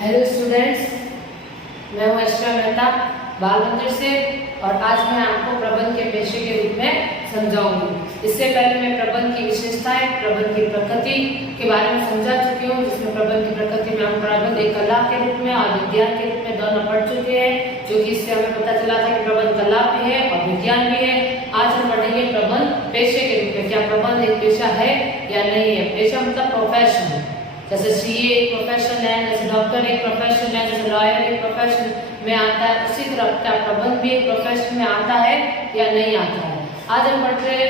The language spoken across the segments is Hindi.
हेलो स्टूडेंट्स, मैं हूँ ऐश्वर्या मेहता बाल मंदिर से और आज मैं आपको प्रबंध के पेशे के रूप में समझाऊंगी। इससे पहले मैं प्रबंध की विशेषताएं, प्रबंध की प्रकृति के बारे में समझा चुकी हूँ, जिसमें प्रबंध की प्रकृति में हम प्रबंध एक कला के रूप में और विज्ञान के रूप में दोनों पढ़ चुके हैं, जो कि इससे हमें पता चला था कि प्रबंध कला भी है और विज्ञान भी है। आज हम पढ़ेंगे प्रबंध पेशे के रूप में। क्या प्रबंध एक पेशा है या नहीं है? पेशा मतलब प्रोफेशन। जैसे सीए एक प्रोफेशन है, जैसे डॉक्टर एक प्रोफेशन है, जैसे लॉयर एक प्रोफेशन में आता है, उसी तरह क्या प्रबंध भी एक प्रोफेशन में आता है या नहीं आता है। आज हम पढ़ रहे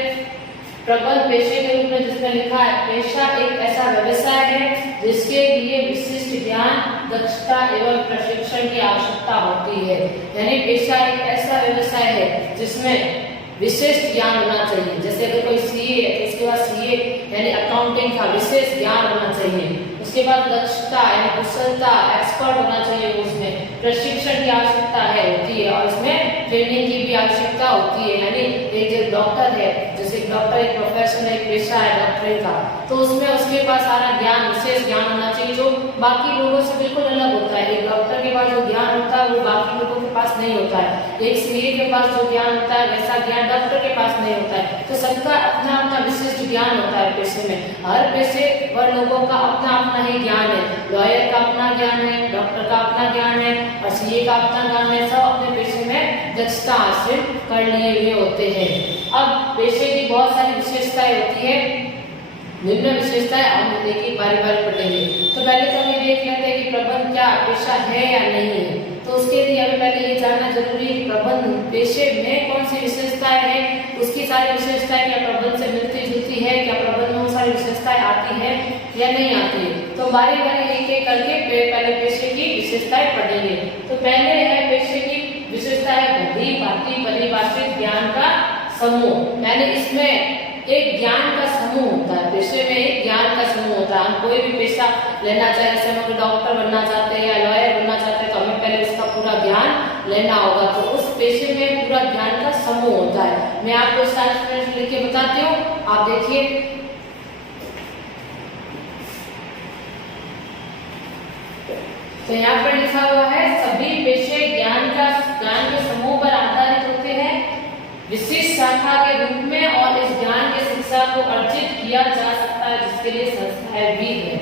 प्रबंध पेशे के रूप में, जिसमें लिखा है पेशा एक ऐसा व्यवसाय है जिसके लिए विशिष्ट ज्ञान, दक्षता एवं प्रशिक्षण की आवश्यकता होती है। यानी पेशा एक ऐसा व्यवसाय है जिसमें विशेष ज्ञान होना चाहिए। जैसे अगर कोई सीए है तो उसके बाद सीए यानी अकाउंटिंग का विशेष ज्ञान होना चाहिए। उसके बाद दक्षता यानी कुशलता, एक्सपर्ट होना चाहिए। उसमें प्रशिक्षण की आवश्यकता होती है और इसमें ट्रेनिंग की भी आवश्यकता होती है। यानी एक जो डॉक्टर है, जैसे डॉक्टर एक प्रोफेशन है, एक पेशा है डॉक्टरी का, तो उसमें उसके पास सारा ज्ञान, विशेष ज्ञान होना चाहिए जो बाकी लोगों से बिल्कुल अलग होता है। एक डॉक्टर के पास जो ज्ञान होता है वो बाकी लोगों के पास नहीं होता है। एक सीए के पास जो ज्ञान होता है वैसा ज्ञान डॉक्टर के पास नहीं होता है। तो सबका अपना अपना विशिष्ट ज्ञान होता है पेशे में। हर पेशे वर लोगों का अपना अपना ही ज्ञान है। लॉयर का अपना ज्ञान है, डॉक्टर का अपना ज्ञान है और सीए का अपना ज्ञान है। सब अपने पेशे में दक्षता हासिल कर लिए हुए होते हैं। अब पेशे की बहुत सारी विशेषताएं होती है, विभिन्न विशेषताएं हम देखिए बारी बारी पढ़ेंगे। तो पहले तो हम ये देख लेते हैं कि प्रबंध क्या पेशा है या नहीं है। तो उसके लिए हमें पहले ये जानना जरूरी है कि प्रबंध पेशे में कौन सी विशेषताएं हैं, उसकी सारी विशेषताएं क्या प्रबंध से मिलती जुलती है, क्या प्रबंध में वो सारी विशेषताएं आती है या नहीं आती है। तो बारी बारी एक एक करके पहले पेशे की विशेषताएं पढ़ेंगे। तो पहले है पेशे की विशेषता है भली भांति परिभाषित ज्ञान का समूह। यानी इसमें एक ज्ञान का समूह होता है। पेशे में एक ज्ञान का समूह होता है। हम कोई भी पेशा लेना चाहे, जैसे हम डॉक्टर बनना चाहते हैं या लॉयर बनना चाहते हैं, तो हमें पहले उसका पूरा ज्ञान लेना होगा। तो उस पेशे में पूरा ज्ञान का समूह होता है। मैं आपको साइंस लिख के बताती हूँ, आप देखिए। तो यहाँ पर लिखा हुआ है सभी पेशे ज्ञान के समूह पर आधारित होते हैं, विशिष्ट शाखा के रूप में, और इस ज्ञान के शिक्षा को अर्जित किया जा सकता है, जिसके लिए संस्थाएं भी है।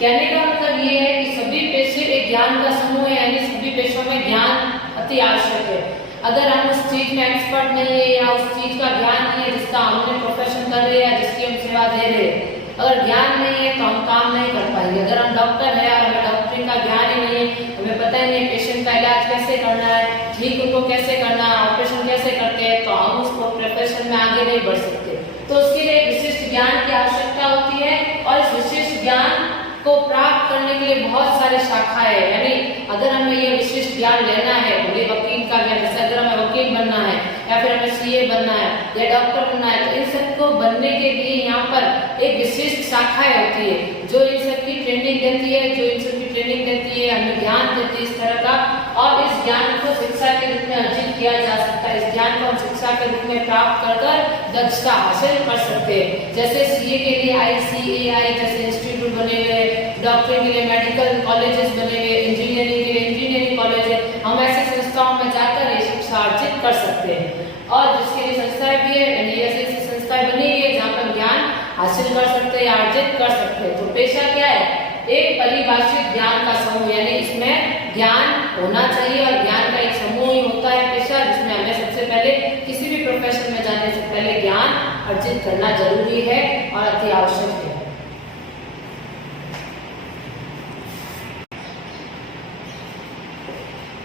कहने का मतलब ये है कि सभी पेशे एक ज्ञान का समूह है। यानी सभी पेशों में ज्ञान अति आवश्यक है। अगर हम उस चीज में एक्सपर्ट नहीं है या उस चीज का ज्ञान नहीं है जिसका हमने प्रोफेशन कर रहे हैं, जिसकी हम सेवा दे रहे हैं, अगर ज्ञान नहीं है तो हम काम नहीं कर पाएंगे। अगर हम डॉक्टर है और हमें डॉक्टरी का ज्ञान ही नहीं है, हमें पता ही नहीं पेशेंट का इलाज कैसे करना है, ठीक उनको कैसे करना है, ऑपरेशन कैसे करते हैं, तो हम उसको प्रोफेशन में आगे नहीं बढ़ सकते। तो उसके लिए विशिष्ट ज्ञान की आवश्यकता होती है और इस विशिष्ट ज्ञान को प्राप्त करने के लिए बहुत सारे शाखाएं हैं। यानी अगर हमें ये विशिष्ट ज्ञान लेना है, भले वकील का ज्ञान, जैसे अगर हमें वकील बनना है या फिर हमें सीए बनना है या डॉक्टर बनना है, तो इन सबको बनने के लिए यहाँ पर एक विशिष्ट शाखाएं होती है जो इन सब की ट्रेनिंग देती है, हमें ज्ञान देती है इस तरह का। और इस ज्ञान को शिक्षा के रूप में अर्जित किया जा सकता है। इस ज्ञान को हम शिक्षा के रूप में प्राप्त कर दक्षता हासिल कर सकते हैं। जैसे सीए के लिए ICAI जैसे इंस्टीट्यूट बने हुए, डॉक्टरी के लिए मेडिकल कॉलेजेस बने हुए, इंजीनियरिंग के लिए इंजीनियरिंग कॉलेज है। हम ऐसी संस्थाओं में जाकर ये शिक्षा अर्जित कर सकते हैं। और जिसके लिए संस्थाएं भी है, यानी ऐसी संस्थाएं बनी हुई है जहाँ पर ज्ञान हासिल कर सकते हैं या अर्जित कर सकते हैं। तो पेशा क्या है? एक परिभाषित ज्ञान का समूह। यानी इसमें ज्ञान होना चाहिए और ज्ञान का एक समूह ही होता है पेशा, जिसमें हमें सबसे पहले किसी भी प्रोफेशन में जाने से पहले ज्ञान अर्जित करना जरूरी है और अति आवश्यक है।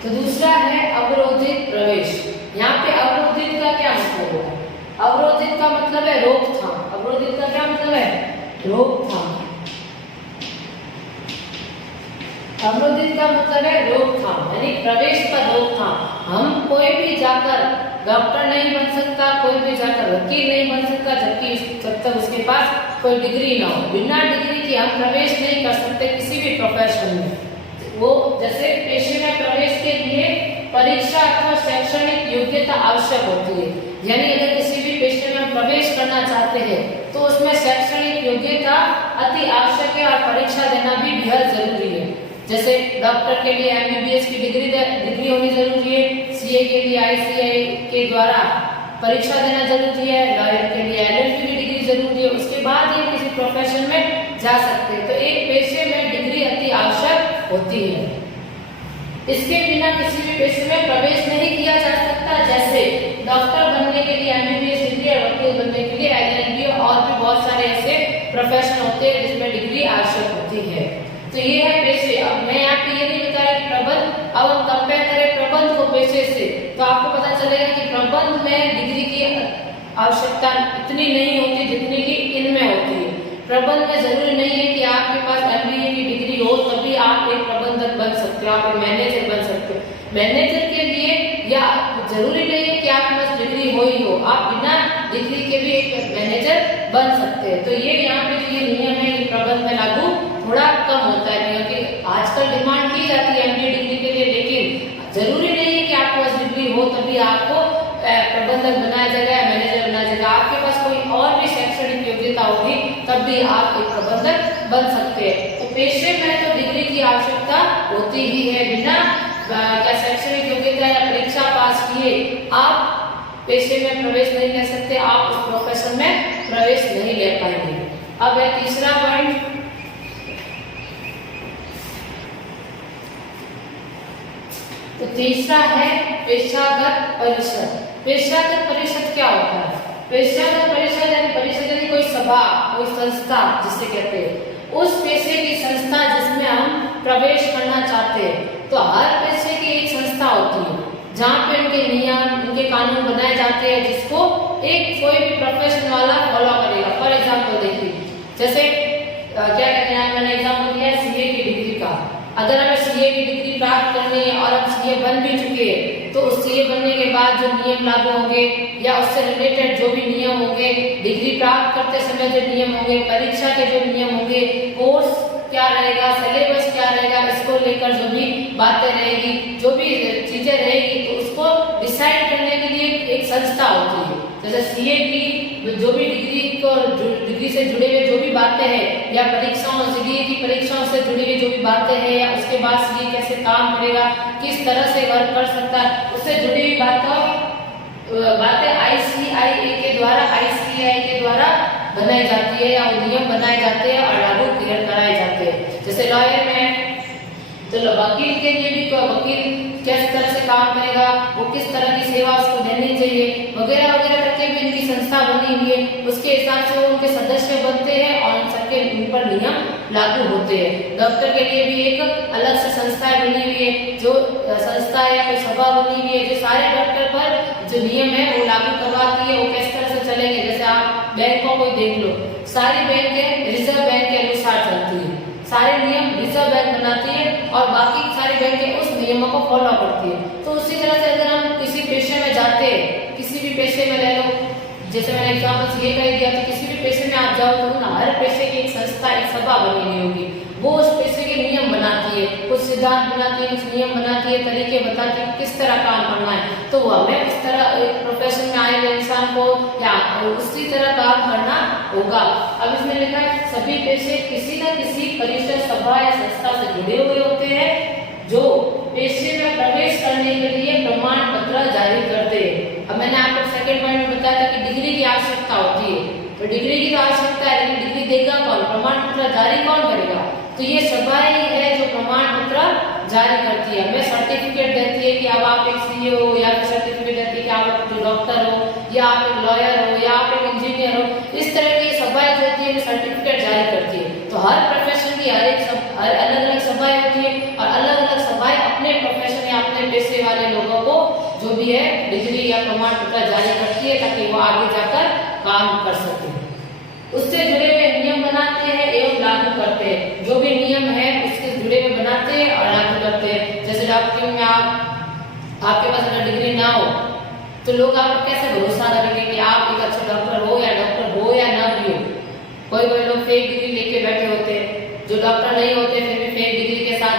तो दूसरा है अवरोधित प्रवेश। यहाँ पे अवरोधित का क्या मतलब है? अवरोधित का मतलब है रोकथाम। अवरोधित का क्या मतलब है? रोकथाम। अवरोधित का मतलब है रोकथाम, यानी प्रवेश पर रोकथाम। हम कोई भी जाकर डॉक्टर नहीं बन सकता, कोई भी जाकर वकील नहीं बन सकता जब तक उसके पास कोई डिग्री ना हो। बिना डिग्री के हम प्रवेश नहीं कर सकते किसी भी प्रोफेशन में। वो जैसे पेशे में प्रवेश के लिए परीक्षा अथवा शैक्षणिक योग्यता आवश्यक होती है। यानी अगर किसी भी पेशे में हम प्रवेश करना चाहते हैं तो उसमें शैक्षणिक योग्यता अति आवश्यक है और परीक्षा देना भी बेहद जरूरी है। जैसे डॉक्टर के लिए एमबीबीएस की डिग्री होनी जरूरी है, सीए के लिए आईसीआई के द्वारा परीक्षा देना जरूरी है, लॉयर के लिए एलएलबी की डिग्री जरूरी है, उसके बाद ये किसी प्रोफेशन में जा सकते हैं। तो एक पेशे में डिग्री अति आवश्यक होती है। इसके बिना किसी भी पेशे में प्रवेश नहीं किया जा सकता। जैसे डॉक्टर बनने के लिए एमबीबीएस डिग्री और वकील बनने के लिए एलएलबी और भी बहुत सारे ऐसे प्रोफेशन होते हैं जिसमें डिग्री आवश्यक होती है। तो ये है पेशे। अब मैं यहाँ पे ये नहीं बता रहा कि प्रबंध, अब हम कंपेयर करें प्रबंध को पेशे से, तो आपको पता चलेगा कि प्रबंध में डिग्री की आवश्यकता इतनी नहीं होती जितनी कि इनमें होती है। प्रबंध में जरूरी नहीं है कि आपके पास एमबीए की डिग्री हो तभी आप एक प्रबंधक बन सकते हो, आप एक मैनेजर बन सकते हो। मैनेजर के लिए या जरूरी नहीं है कि आपके पास डिग्री हो ही हो, आप बिना डिग्री के भी एक मैनेजर बन सकते हैं। तो ये यहाँ पे जो ये नियम है ये प्रबंध में लागू थोड़ा कम होता है, क्योंकि आजकल डिमांड की जाती है एमबीए डिग्री के लिए, लेकिन जरूरी नहीं है कि आपके पास डिग्री हो तभी आपको प्रबंधक बनाया जाएगा या मैनेजर बनाया जाएगा। आपके पास कोई और भी शैक्षणिक योग्यता होगी तब भी आप एक प्रबंधक बन सकते हैं। तो पेशे में तो डिग्री की आवश्यकता होती ही है। बिना क्या शैक्षणिक योग्यता या परीक्षा पास किए आप पेशे में प्रवेश नहीं ले सकते, आप उस प्रोफेशन में प्रवेश नहीं ले पाएंगे। अब है तीसरा पॉइंट, तो तीसरा है पेशागत परिषद। पेशागत परिषद क्या होता है? पेशागत परिषद यानी परिषद यानी कोई सभा, कोई संस्था जिसे कहते हैं, उस पेशे की संस्था जिसमें हम प्रवेश करना चाहते हैं। तो हर पेशे की एक संस्था होती है जहाँ पे उनके नियम, उनके कानून बनाए जाते हैं जिसको एक कोई भी प्रोफेशन वाला फॉलो करेगा। फॉर एग्जाम्पल देखिए, जैसे क्या कहते हैं, मैंने एग्जाम्पल दिया सीए की डिग्री का। अगर हमें सीए की डिग्री प्राप्त करनी है और हम सीए बन भी चुके हैं, तो उस सीए बनने के बाद जो नियम लागू होंगे या उससे रिलेटेड जो भी नियम होंगे, डिग्री प्राप्त करते समय जो नियम होंगे, परीक्षा के जो नियम होंगे, कोर्स क्या रहेगा, सिलेबस क्या रहेगा, इसको लेकर जो भी बातें रहेगी, जो भी चीजें रहेगी, तो उसको डिसाइड करने के लिए एक संस्था होती है। जैसे सीए की जो भी डिग्री से जुड़े हुए जो भी बातें हैं, या परीक्षाओं सीए की परीक्षाओं से जुड़ी हुई जो भी बातें हैं, या उसके बाद सीए कैसे काम करेगा, किस तरह से वर्क कर सकता है, उससे जुड़ी हुई बातें आईसीआई के द्वारा बनाई जाती है, या नियम बनाए जाते हैं और लागू कराए जाते हैं। जैसे लॉयर में तो वकील के लिए भी वकील किस तरह से काम करेगा, वो किस तरह की सेवा उसको देनी चाहिए, वगैरह वगैरह करके भी इनकी संस्था बनी हुई है। उसके हिसाब से वो उनके सदस्य बनते हैं और उन सबके ऊपर नियम लागू होते हैं। डॉक्टर के लिए भी एक अलग से संस्था बनी हुई है, जो संस्था या कोई सभा बनी हुई है जो सारे डॉक्टर पर जो नियम है वो लागू करवाती है, वो किस तरह से चलेंगे। जैसे आप बैंकों को देख लो, सारी बैंकें रिजर्व बैंक के अनुसार चलती है, सारे नियम रिजर्व बैंक बनाती है और बाकी सारी बैंकें उस नियमों को फॉलो करती है। तो उसी तरह से अगर हम किसी पेशे में जाते हैं, किसी भी पेशे में ले लो, जैसे मैंने एग्जाम्पल ये कह दिया, तो किसी भी पेशे में आप जाओ तो हर पेशे की एक संस्था, एक सभा बनी हुई होगी, वो उस पेशे के नियम बनाती है, कुछ सिद्धांत बनाती है, कुछ नियम बनाती है, तरीके बताती है किस तरह काम करना है। तो हमें उस तरह एक प्रोफेशन में आए हुए इंसान को या उसी तरह काम करना होगा। अब इसमें लिखा है सभी पेशे किसी न किसी परिषद, सभा या संस्था से जुड़े हुए होते हैं जो पेशे में प्रवेश करने के लिए प्रमाण पत्र जारी करते हैं। अब मैंने आपको सेकंड पॉइंट में बताया था कि डिग्री की आवश्यकता होती है, तो डिग्री की तो आवश्यकता है, लेकिन डिग्री देगा कौन, प्रमाण पत्र जारी कौन करेगा? तो ये सभा ही है जो प्रमाण पत्र जारी करती है, हमें सर्टिफिकेट देती है कि अब आप एक सीए हो, या फिर सर्टिफिकेट देती है कि आप एक डॉक्टर हो, या आप एक लॉयर हो, या आप एक इंजीनियर हो। इस तरह की सभाएं जो होती है सर्टिफिकेट जारी करती है। तो हर प्रोफेशन की अलग अलग सभाएं होती है और अलग अलग सभाएं अपने प्रोफेशन या अपने पेशे वाले लोगों को जो भी है डिग्री या प्रमाण पत्र जारी करती है ताकि वो आगे जाकर काम कर सके। उससे जुड़े हुए नियम बनाते हैं एवं लागू करते हैं, जो भी नियम है उससे जुड़े हुए बनाते हैं और लागू करते हैं। जैसे डॉक्टरिंग में आपके पास अगर डिग्री ना हो तो लोग आप पर कैसे भरोसा करेंगे कि आप एक अच्छे डॉक्टर हो या ना भी हो। कोई लोग फेक डिग्री लेके बैठे होते हैं, जो डॉक्टर नहीं होते फिर भी फेक डिग्री के साथ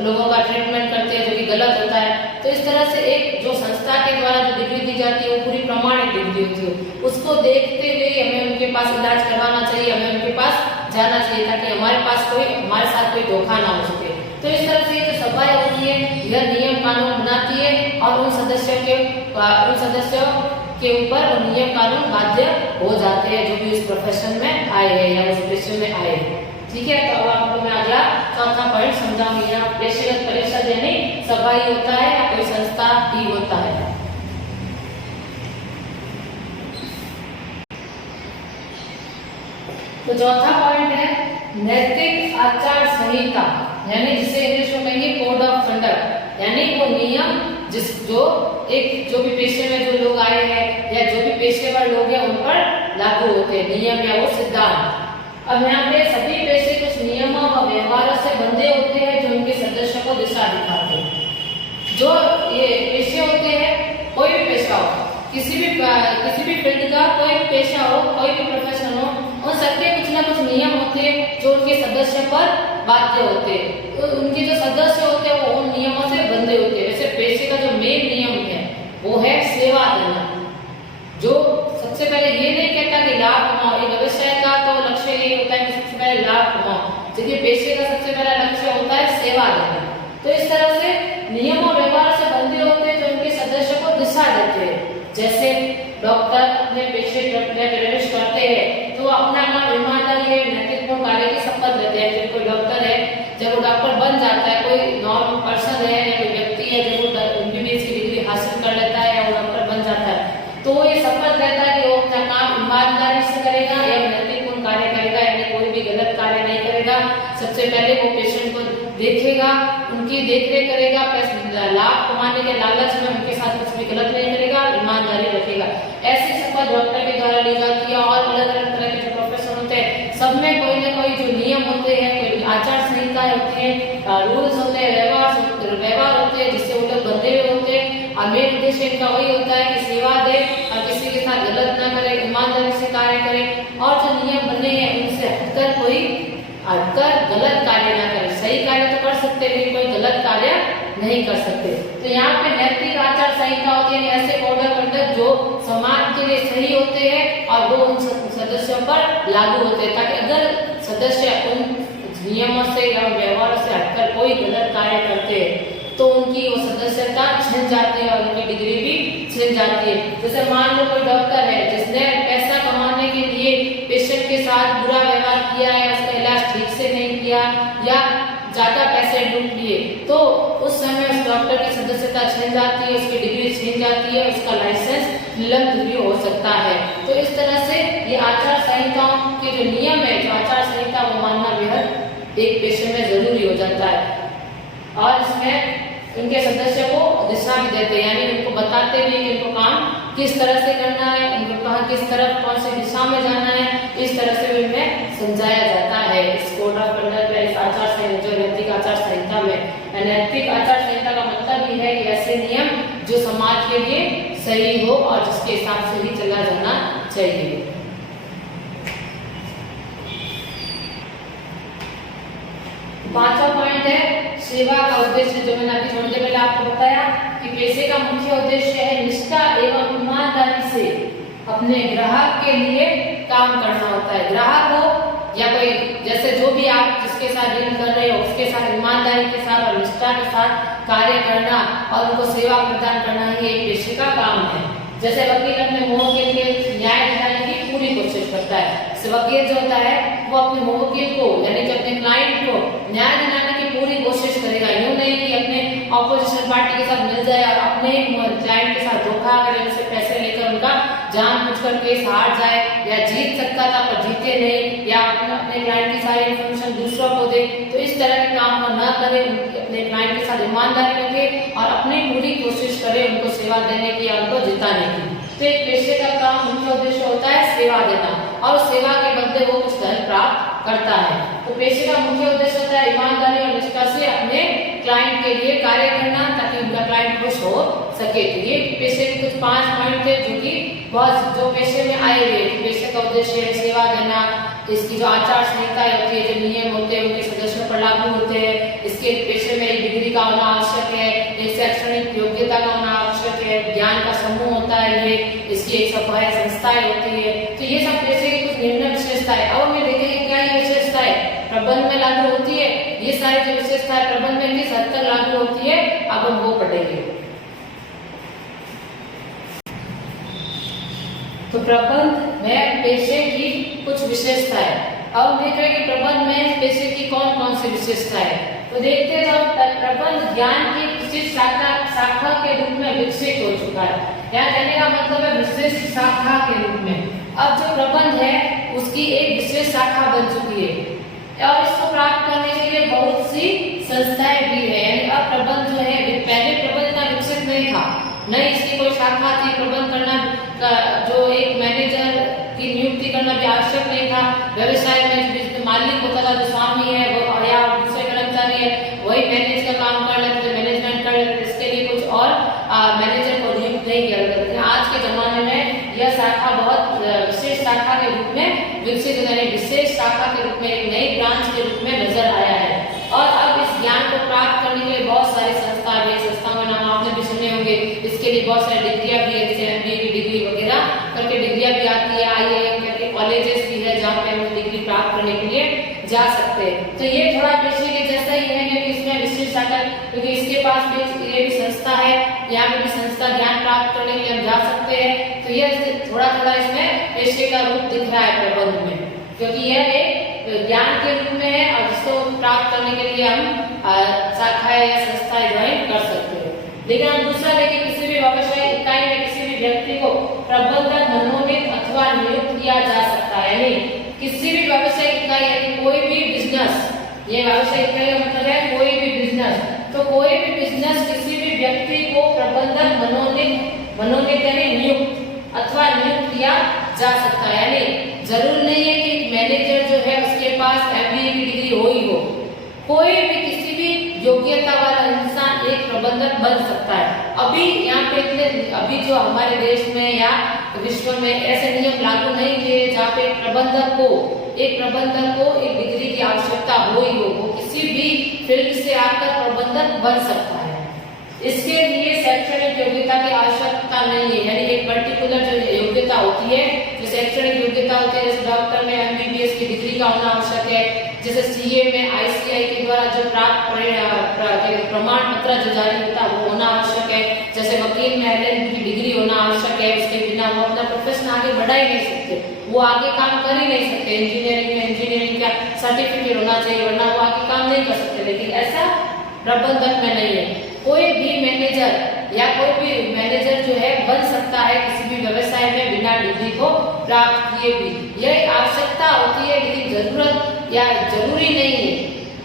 लोगों का ट्रीटमेंट करते हैं, जो कि गलत होता है। तो इस तरह से एक जो संस्था के द्वारा जो डिग्री दी जाती है वो पूरी प्रमाणित डिग्री होती है, उसको देखते हुए हमें उनके पास इलाज करवाना चाहिए, हमें उनके पास जाना चाहिए ताकि हमारे साथ कोई धोखा ना हो सके। तो इस तरह से जो सभाएं होती है यह नियम कानून बनाती है और उन सदस्यों के ऊपर वो नियम कानून बाध्य हो जाते हैं जो भी इस प्रोफेशन में आए हैं या उस पेशे में आए हैं। ठीक है, तो अब आपको मैं अगला चौथा पॉइंट समझाऊंगी। यहाँ पेशेगत परिषद यानी सभा ही होता है या कोई संस्था ही होता है। तो चौथा पॉइंट है नैतिक आचार संहिता, यानी जिसे इंग्लिश में कहेंगे कोड ऑफ कंडक्ट, यानी वो नियम जो भी पेशे में जो लोग आए हैं या जो भी पेशेवर लोग हैं उन पर लागू होते हैं नियम या वो सिद्धांत। अब यहाँ पे सभी पेशे कुछ नियमों व व्यवहारों से बंधे होते हैं जो उनके सदस्यों को दिशा दिखाते हैं। जो ये पेशे होते हैं, कोई भी पेशा हो, किसी भी फील्ड का कोई भी पेशा हो, कोई भी प्रोफेशन हो, उन सबके कुछ ना कुछ नियम होते हैं जो उनके सदस्यों पर बाध्य होते हैं। तो उनके जो सदस्य होते हैं वो उन नियमों से बंधे होते हैं। वैसे पेशे का जो मेन नियम है वो है सेवा देना, जो सबसे पहले ये नहीं कहता कि लाभ कमाओ। एक व्यवसाय का तो लक्ष्य यही होता है कि सबसे पहले लाभ कमाओ, जबकि पेशे का सबसे पहला लक्ष्य होता है सेवा देना। तो इस तरह से नियम और व्यवहार से बंधे होते हैं जो उनके सदस्यों को दिशा देते हैं। जैसे डॉक्टर अपने पेशे में प्रवेश करते हैं तो अपना काम ईमानदारी है नैतिकपूर्ण कार्य की शपथ लेते हैं। जब कोई डॉक्टर है, जब वो डॉक्टर बन जाता है, कोई नॉर्मल पर्सन है या कोई व्यक्ति है जब वो MBBS की डिग्री हासिल कर लेता है या वो डॉक्टर बन जाता है, तो ये शपथ लेता है कि वो अपना काम ईमानदारी से करेगा या नैतिकपूर्ण कार्य करेगा, यानी कोई भी गलत कार्य नहीं करेगा। सबसे पहले वो पेशेंट को देखेगा, उनकी देखरेख करेगा, लाभ कमाने के लालच में उनके साथ कुछ भी गलत नहीं करेगा, ईमानदारी रखेगा। ऐसी शपथ डॉक्टर के द्वारा ली जाती है। और अलग अलग तरह के जो प्रोफेशन होते हैं सब में कोई ना कोई जो नियम होते हैं, कोई आचार संहिता होती है, रूल्स होते हैं, व्यवहार होते हैं जिससे वो लोग बंधे हुए होते हैं। और मेन उद्देश्य इनका वही होता है कि सेवा दे और किसी के साथ गलत ना करे, ईमानदारी से कार्य करे और जो नियम बने हैं उनसे हटकर गलत कार्य ना करे। सही कार्य तो कर सकते हैं लेकिन कोई गलत कार्य नहीं कर सकते। तो यहाँ पे नैतिक आचार संहिता होती है, ऐसे कोड ऑफ कंडक्ट जो समाज के लिए सही होते हैं और वो उन सदस्यों पर लागू होते हैं, ताकि अगर सदस्य उन नियमों से या व्यवहार से हटकर कोई गलत कार्य करते हैं तो उनकी वो सदस्यता छिन जाती है और उनकी डिग्री भी छिन जाती है। जैसे मान लो कोई डॉक्टर है जिसने पैसा कमाने के लिए पेशेंट के साथ बुरा व्यवहार किया है, उसका इलाज ठीक से नहीं किया या ज्यादा पैसे लूट लिए, तो उस समय उस डॉक्टर की सदस्यता छिन जाती है, उसकी डिग्री छिन जाती है, उसका लाइसेंस निलंबित भी हो सकता है। तो इस तरह से ये आचार संहिताओं के जो नियम है, जो आचार संहिता वो मानना बेहद एक पेशे में जरूरी हो जाता है। और इसमें उनके सदस्य को दिशा भी देते हैं, यानी उनको बताते भी कि उनको काम किस तरह से करना है, उनको कहाँ किस तरफ कौन सी दिशा में जाना है, इस तरह से उन्हें समझाया जाता है। इस कोड ऑफ कंडक्ट में, इस आचार संहिता जो नैतिक आचार संहिता में, नैतिक आचार संहिता का मतलब ये है कि ऐसे नियम जो समाज के लिए सही हो और जिसके हिसाब से ही चला जाना चाहिए। पांचवा पॉइंट है सेवा का उद्देश्य, जो मैंने अभी थोड़ी देर पहले आपको बताया कि पेशे का मुख्य उद्देश्य है निष्ठा एवं ईमानदारी से अपने ग्राहक के लिए काम करना होता है। ग्राहक हो या कोई, जैसे जो भी आप जिसके साथ डील कर रहे हो उसके साथ ईमानदारी के साथ और निष्ठा के साथ कार्य करना और उनको सेवा प्रदान करना ही एक पेशे का काम है। जैसे वकील अपने मुवक्किल के न्याय दिलाने की पूरी कोशिश करता है, वकील जो होता है वो अपने मुवक्किल को यानी कि अपने क्लाइंट को न्याय दिलाने की पूरी कोशिश करेगा। यूं नहीं कि अपने ऑपोजिशन पार्टी के साथ मिल जाए और अपने क्लाइंट के साथ धोखा करे, उनसे पैसे लेकर उनका जानबूझकर केस हार जाए या जीत सकता था पर जीते नहीं, या अपने क्लाइंट की सारी इन्फॉर्मेशन दूसरों को दे। तो इस तरह के काम को न करे, अपने क्लाइंट के साथ ईमानदारी रखे और अपनी पूरी कोशिश करे उनको सेवा देने की या उनको जिताने की। तो एक पेशे का काम मुख्य उद्देश्य होता है सेवा देना और सेवा के बदले वो कुछ धन प्राप्त करता है। तो पेशे का मुख्य उद्देश्य होता है ईमानदारी और निष्ठा से अपने क्लाइंट के लिए कार्य करना ताकि उनका क्लाइंट खुश हो सके। तो ये पेशे के कुछ 5 पॉइंट थे जो कि बहुत जो पेशे में आए हुए। पेशे का उद्देश्य है सेवा देना, इसकी जो आचार संहिता होती है, जो नियम होते हैं उनके सदस्यों पर लागू होते हैं, इसके पेशे में एक डिग्री का होना आवश्यक है, एक शैक्षणिक योग्यता का होना आवश्यक है, ज्ञान का समूह होता है, ये इसकी एक सफाई संस्थाएं होती है। तो ये सब पेशे की कुछ निम्न विशेषताएं। अब हमें देखेंगे क्या ये विशेषताएं प्रबंध में लागू होती है। ये सारी जो विशेषताएं प्रबंध प्रबंध में पेशे की कुछ विशेषताएं। अब हम देख रहे हैं कि प्रबंध में पेशे की कौन कौन सी विशेषताएं है। तो देखते हैं जब प्रबंध ज्ञान की विशिष्ट शाखा के रूप में विकसित हो चुका है। यहाँ कहने का मतलब है विशिष्ट शाखा के रूप में। अब जो प्रबंध है उसकी एक विशेष शाखा बन चुकी है और इसको प्राप्त करने के लिए बहुत सी संस्थाएं भी है। यानी अब प्रबंध जो है, पहले प्रबंध इतना विकसित नहीं था, नहीं इसकी कोई शाखा थी। प्रबंध करना जो एक मैनेजर की नियुक्ति करना भी आवश्यक नहीं था। व्यवसाय में जिसमें मालिक होता था, जो स्वामी है वो या दूसरे कर्मचारी है, वही मैनेज का काम कर लेते थे, मैनेजमेंट कर लेते थे। इसके लिए कुछ और मैनेजर को नियुक्त नहीं किया जाता था। आज के जमाने में यह शाखा बहुत विशेष शाखा के रूप में विकसित हो गई, विशेष शाखा के रूप में एक नई ब्रांच के रूप में नजर आया है। और अब इस ज्ञान को प्राप्त करने के लिए बहुत सारी संस्थाएं हैं, संस्थाओं का नाम आपने भी सुने होंगे। इसके लिए बहुत सारी डिग्रियां भी है, जैसे एमबीए की डिग्री वगैरह करके डिग्रियां भी आती है, आईआईएम करके कॉलेजेस भी है जहाँ पे हम डिग्री प्राप्त करने के लिए जा सकते हैं। तो ये थोड़ा पेशे के जैसा ही है, क्योंकि इसमें विशेष शाखा, क्योंकि इसके पास भी ये भी संस्था है, यहाँ पे भी संस्था ज्ञान प्राप्त करने के लिए हम जा सकते हैं। तो यह थोड़ा थोड़ा इसमें पेशे का रूप दिख रहा है प्रबंध में, क्योंकि यह एक ज्ञान के रूप में है और जिसको प्राप्त करने के लिए हम शाखाएं या संस्थाएं ज्वाइन कर सकते हैं। लेकिन हम दूसरा देखें, किसी भी व्यवसायिक इकाई में किसी भी व्यक्ति को प्रबंधक मनोनीत अथवा नियुक्त किया जा सकता है। यानी किसी भी व्यवसायिक इकाई, यानी कोई भी बिजनेस, ये व्यवसायिक इकाई का मतलब है कोई भी बिजनेस, तो कोई भी बिजनेस किसी भी व्यक्ति को प्रबंधक मनोनीत यानी नियुक्त अथवा नियुक्त किया जा सकता है। यानी जरूर नहीं है कि मैनेजर जो है उसके पास एमबीए की डिग्री हो ही हो, कोई भी किसी भी योग्यता वाला इंसान एक प्रबंधक बन सकता है। अभी यहाँ पे अभी जो हमारे देश में या विश्व में ऐसे नियम लागू नहीं किए जहाँ पे एक प्रबंधक को एक डिग्री की आवश्यकता हो ही हो, वो किसी भी फील्ड से आकर प्रबंधक बन सकता है। इसके लिए शैक्षणिक योग्यता की आवश्यकता नहीं है। यानी एक पर्टिकुलर जो योग्यता होती है, जो शैक्षणिक योग्यता होती है, जैसे डॉक्टर में एमबीबीएस की डिग्री का होना आवश्यक है, जैसे सीए में आईसीआई के द्वारा जो प्राप्त प्रमाण पत्र जो जारी होता है वो होना आवश्यक है, जैसे वकील में एलएलबी की डिग्री होना आवश्यक है। उसके बिना वो अपना प्रोफेशन आगे बढ़ा ही नहीं सकते, वो आगे काम कर ही नहीं सकते। इंजीनियरिंग में इंजीनियरिंग का सर्टिफिकेट होना चाहिए, वरना वो आगे काम नहीं कर सकते। लेकिन ऐसा प्रबंधक में नहीं है। कोई भी मैनेजर जो है बन सकता है किसी भी व्यवसाय में बिना डिग्री को प्राप्त किए भी। यह आवश्यकता होती है, लेकिन जरूरत या जरूरी नहीं है।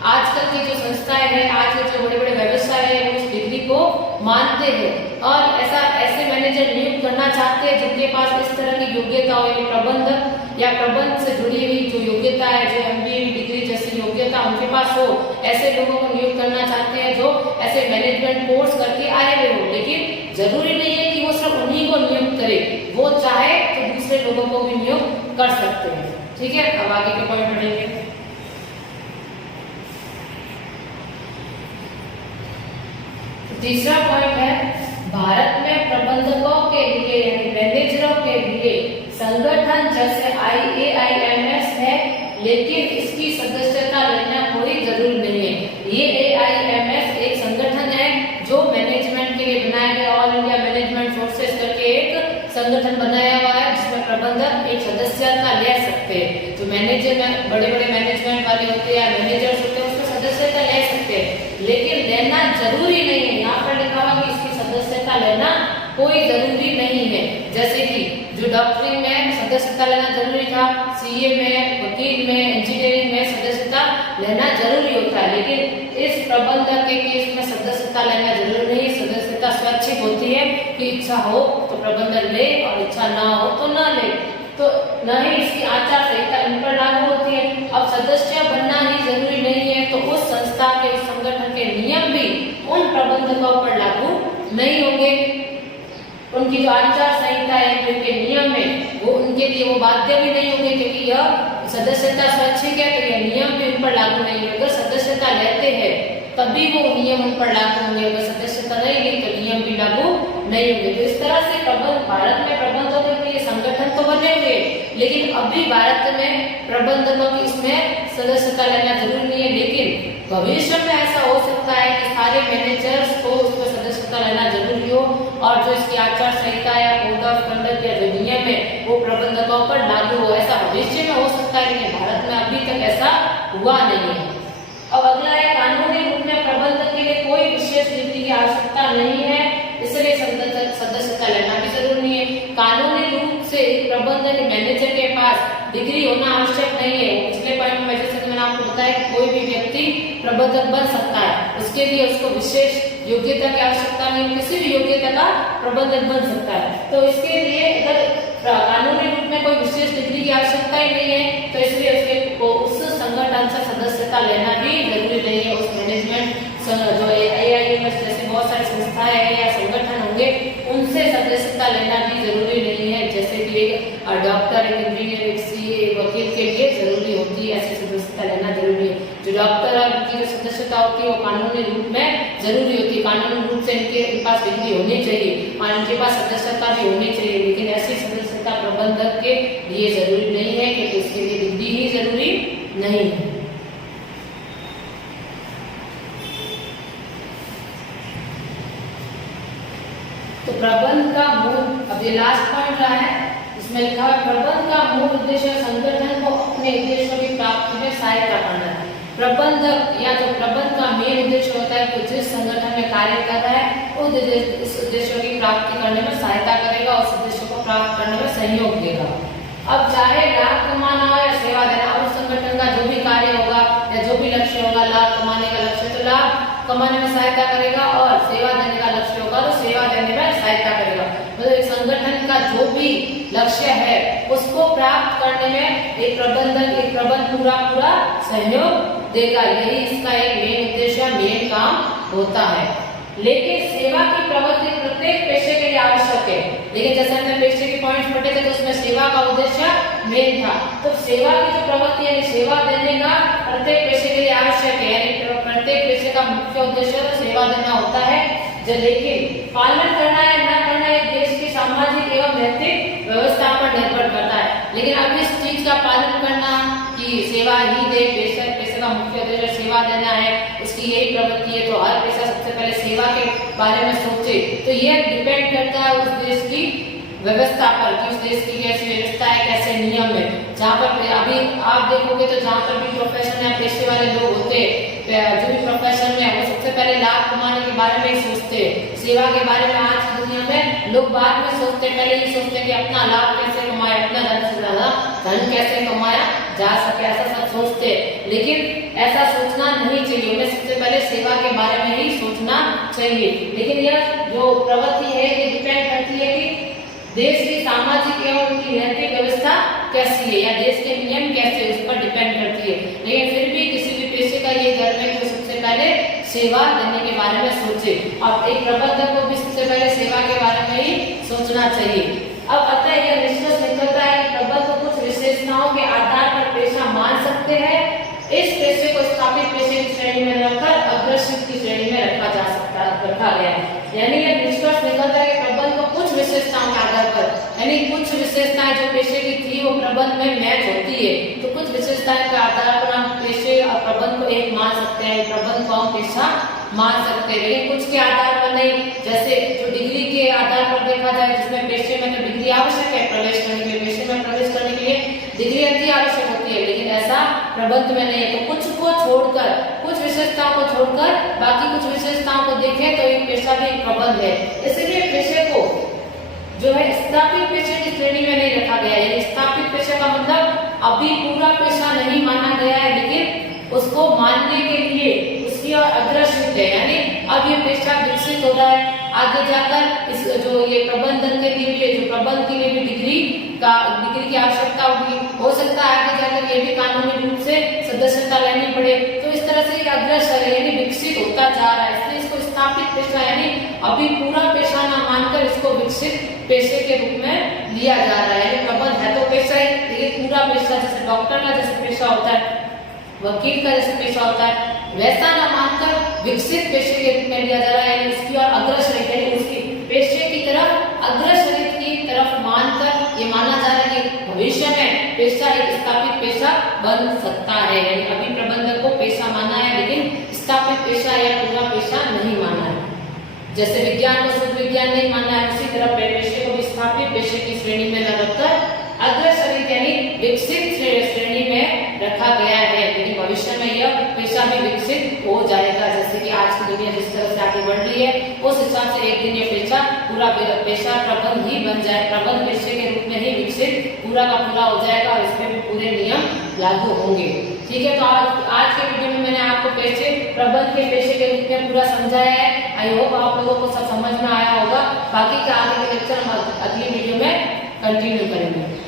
आजकल की जो संस्थाएं हैं, आज के जो बड़े बड़े व्यवसाय है, वो इस डिग्री को मानते हैं और ऐसे मैनेजर नियुक्त करना चाहते हैं जिनके पास इस तरह की योग्यता हो, यानी प्रबंधक या प्रबंध से जुड़ी हुई जो योग्यता है, जो एमबीए डिग्री जैसी योग्यता उनके पास हो, ऐसे लोगों को नियुक्त करना चाहते हैं जो ऐसे मैनेजमेंट कोर्स करके आए हुए हो। लेकिन जरूरी नहीं है कि वो सिर्फ उन्हीं को नियुक्त करे, वो चाहे तो दूसरे लोगों को भी नियुक्त कर सकते हैं। ठीक है, अब आगे के पॉइंट पढ़ेंगे। तीसरा पॉइंट है, भारत में प्रबंधकों के लिए यानी मैनेजरों के लिए संगठन जैसे AIMS है, लेकिन इसकी सदस्यता लेना कोई जरूरी नहीं है। ये AIMS एक संगठन है जो मैनेजमेंट के लिए बनाया गया, ऑल इंडिया मैनेजमेंट फोर्सेस करके एक संगठन बनाया हुआ है, जिसमें प्रबंधक एक सदस्यता ले सकते हैं। जो मैनेजर में बड़े बड़े मैनेजमेंट वाले होते हैं या मैनेजर्स होते हैं, उसमें सदस्यता ले सकते हैं, लेकिन लेना जरूरी नहीं है। यहाँ पर लिखा हुआ कि इसकी सदस्यता लेना कोई जरूरी नहीं है। जैसे कि जो डॉक्टरी में सदस्यता लेना जरूरी था, सीए में, वकील में, इंजीनियरिंग में सदस्यता लेना जरूरी होता है, लेकिन इस प्रबंधक के केस में सदस्यता लेना जरूरी नहीं। सदस्यता स्वैच्छिक होती है कि इच्छा हो तो प्रबंधक ले और इच्छा ना हो तो ना ले। तो न ही इसकी आचार संहिता इन पर लागू होती है। अब सदस्य बनना ही जरूरी नहीं है, तो उस संस्था के, उस संगठन के नियम भी उन प्रबंधकों पर लागू नहीं होंगे। उनकी जो आचार संहिता है, उनके नियम है, वो उनके लिए वो बाध्य भी नहीं होंगे, क्योंकि यह सदस्यता स्वैच्छिक है, तो यह नियम भी उन पर लागू नहीं होंगे। अगर सदस्यता लेते हैं तभी वो नियम उन पर लागू होंगे, अगर सदस्यता नहीं ली तो नियम भी लागू नहीं होंगे। तो इस तरह से भारत में प्रबंधकों के लिए संगठन तो बने हुए, लेकिन अभी भारत में प्रबंधकों की इसमें सदस्यता लेना जरूरी नहीं है। लेकिन भविष्य में ऐसा हो सकता है कि सारे मैनेजर्स को उसमें सदस्यता लेना जरूरी हो, और जो इसकी आचार संहिता या कोड ऑफ कंडक्ट या जो नियम है वो प्रबंधक जगहों पर लागू हो। ऐसा भविष्य में हो सकता है लेकिन भारत में अभी तक ऐसा हुआ नहीं है। अब अगला है, कानूनी रूप में प्रबंधक के लिए कोई विशेष डिग्री की आवश्यकता नहीं है, इसलिए सदस्यता लेना भी जरूरी नहीं है। कानूनी रूप से प्रबंधक मैनेजर के पास डिग्री होना आवश्यक नहीं है। पिछले पॉइंट में जैसे मैंने आपको बताया कि कोई भी व्यक्ति प्रबंधक बन सकता है, उसके लिए उसको विशेष योग्यता की आवश्यकता नहीं, किसी भी योग्यता का प्रबंधक बन सकता है। तो इसके लिए अगर कानूनी रूप में कोई विशेष डिग्री की आवश्यकता ही नहीं है तो इसलिए उसके उस संगठन से सदस्यता लेना भी जरूरी नहीं है। उस मैनेजमेंट जो AIMS जैसे बहुत सारी संस्थाएं हैं या संगठन होंगे उनसे सदस्यता लेना भी जरूरी नहीं है। जैसे कि एक डॉक्टर, एक इंजीनियर, एक CA, एक वकील के लिए जरूरी होती है, ऐसी सदस्यता लेना जरूरी है। जो डॉक्टर की जो सदस्यता होती है वो कानूनी रूप में जरूरी होती है, कानूनी रूप से इनके पास डिग्री होनी चाहिए और इनके पास सदस्यता भी होनी चाहिए। लेकिन ऐसी सदस्यता प्रबंधक के लिए जरूरी नहीं है क्योंकि इसके लिए डिग्री ही जरूरी नहीं है। तो प्रबंध का मूल, अब ये लास्ट पॉइंट रहा है, इसमें लिखा है प्रबंध का मूल उद्देश्य संगठन को अपने उद्देश्यों की प्राप्ति में सहायता करना है। प्रबंधक या जो प्रबंध का मेन उद्देश्य होता है तो जिस संगठन में कार्य कर रहा है उस उद्देश्यों की प्राप्ति करने में सहायता करेगा, उस उद्देश्य को प्राप्त करने में सहयोग देगा। अब चाहे लाभ कमाना हो या सेवा देना, उस संगठन का जो भी कार्य होगा या जो भी लक्ष्य होगा, लाभ कमाने का लक्ष्य तो लाभ कमाने में सहायता करेगा और सेवा देने का लक्ष्य होगा तो सेवा देने में सहायता करेगा। मतलब एक संगठन का जो भी लक्ष्य है उसको प्राप्त करने में एक प्रबंध पूरा सहयोग देगा। यही इसका एक मेन उद्देश्य, मेन काम होता है। लेकिन सेवा की प्रवृत्ति प्रत्येक पेशे के लिए आवश्यक है। लेकिन जैसे हमने पेशे के पॉइंट्स पढ़े थे तो उसमें सेवा का उद्देश्य मेन था। तो सेवा की जो प्रवृत्ति यानी सेवा देने का प्रत्येक पेशे के लिए आवश्यक है, यानी प्रत्येक पेशे का मुख्य उद्देश्य तो सेवा देना होता है। लेकिन पालन करना या न करना एक देश की सामाजिक एवं नैतिक व्यवस्था पर निर्भर करता है। लेकिन अब इस चीज का पालन करना कि सेवा ही दे, पेशे का मुख्य उद्देश्य सेवा देना है, उसकी यही प्रवृत्ति है तो हर पेशा सबसे पहले सेवा के बारे में सोचे। तो यह डिपेंड करता है उस देश की व्यवस्था पर कि उस देश की कैसी व्यवस्था है, कैसे नियम है। जहाँ पर अभी आप देखोगे तो जहाँ पर भी प्रोफेशन या पेशे वाले लोग होते हैं, जो भी प्रोफेशन में वो सबसे पहले लाभ कमाने के बारे में ही सोचते हैं। सेवा के बारे में आज की दुनिया में लोग बाद में सोचते हैं, पहले ये सोचते हैं कि अपना लाभ कैसे कमाए, अपना ज्यादा से ज्यादा धन कैसे कमाया जा सके, ऐसा सब सोचते हैं। लेकिन ऐसा सोचना नहीं चाहिए, उन्हें सबसे पहले सेवा के बारे में ही सोचना चाहिए। लेकिन यह जो प्रवृत्ति है ये डिपेंड करती है कि देश की सामाजिक एवं उनकी नैतिक व्यवस्था कैसी है या देश के नियम कैसे, उस पर डिपेंड करती है। लेकिन फिर भी किसी भी पेशे का ये गर्व है कि वो सबसे पहले सेवा देने के बारे में सोचे और एक प्रबंधक को भी सबसे पहले सेवा के बारे में ही सोचना चाहिए। अब अतः यह निष्कर्ष निकलता है कि प्रबंधक कुछ विशेषताओं के आधार पर पेशा मान सकते हैं। इस पेशे को स्थापित पेशे की श्रेणी में रखकर अग्रसित की श्रेणी में रखा गया है। यानी यह निष्कर्ष निकलता है कि प्रबंध को कुछ विशेषताओं के आधार पर, यानी कुछ विशेषताएं जो पेशे की थी वो प्रबंध में मैच होती है, तो कुछ विशेषताएं के आधार पर हम पेशे और प्रबंध को एक मान सकते हैं, प्रबंध को हम पेशा मान सकते हैं। लेकिन कुछ के आधार पर नहीं, जैसे जो डिग्री के आधार पर देखा जाए जिसमें पेशे में तो डिग्री आवश्यक है प्रवेश करने के लिए, पेशे में प्रवेश करने के लिए डिग्री अति आवश्यक होती है, लेकिन ऐसा प्रबंध में नहीं है। तो कुछ को छोड़कर, कुछ विशेषताओं को छोड़कर बाकी कुछ विशेषताओं को देखें तो एक पेशा भी एक प्रबंध है। इसलिए पेशे को जो है स्थापित पेशे की श्रेणी में नहीं रखा गया है। स्थापित पेशे का मतलब अभी पूरा पेशा नहीं माना गया है, लेकिन उसको मानने के लिए उसकी और अग्रसित है, यानी अब ये पेशा विकसित हो रहा है। आगे जाकर इस जो ये प्रबंधन के लिए भी, जो प्रबंध के लिए भी डिग्री की आवश्यकता होगी, हो सकता है आगे जाकर ये भी कानूनी रूप से सदस्यता लेनी पड़े। तो इस तरह से एक अग्रसर है, यानी विकसित होता जा रहा है। इसलिए इसको स्थापित पेशा यानी अभी पूरा पेशा ना मानकर इसको विकसित पेशे के रूप में लिया जा रहा है। प्रबंध है तो पेशा ही, लेकिन पूरा पेशा जैसे डॉक्टर का जैसे पेशा होता है, वकील का जैसे पेशा होता है, वैसा ना मानकर विकसित पेशे के रूप में लिया जा रहा है। उसकी और अग्रसर यानी उसकी पेशे की तरफ, अग्रसर की तरफ मानकर ये माना जा रहा है कि भविष्य में पेशा एक स्थापित पेशा बन सकता है। यानी अभी प्रबंधक को पेशा माना है, लेकिन स्थापित पेशा या पूरा पेशा नहीं माना है। जैसे विज्ञान को शुद्ध विज्ञान नहीं माना है, उसी तरह पेशे को भी स्थापित पेशे की श्रेणी में न रखकर अग्र श्रेणी यानी विकसित श्रेणी में रखा गया है, लेकिन भविष्य में यह पेशा भी विकसित हो जाएगा। जैसे कि आज की दुनिया जिस तरह से आगे बढ़ रही है, उस हिसाब से एक दिन ये पेशा पूरा पेशा प्रबंध ही बन जाए, प्रबंध पेशे के रूप में ही विकसित पूरा का पूरा हो जाएगा और इसमें भी पूरे नियम लागू होंगे। ठीक है, तो आज के वीडियो में मैंने आपको पेशे प्रबंध के पेशे के रूप में पूरा समझाया है। आई होप आप लोगों को सब समझ में आया होगा। बाकी के आगे के लेक्चर हम अगली वीडियो में कंटिन्यू करेंगे।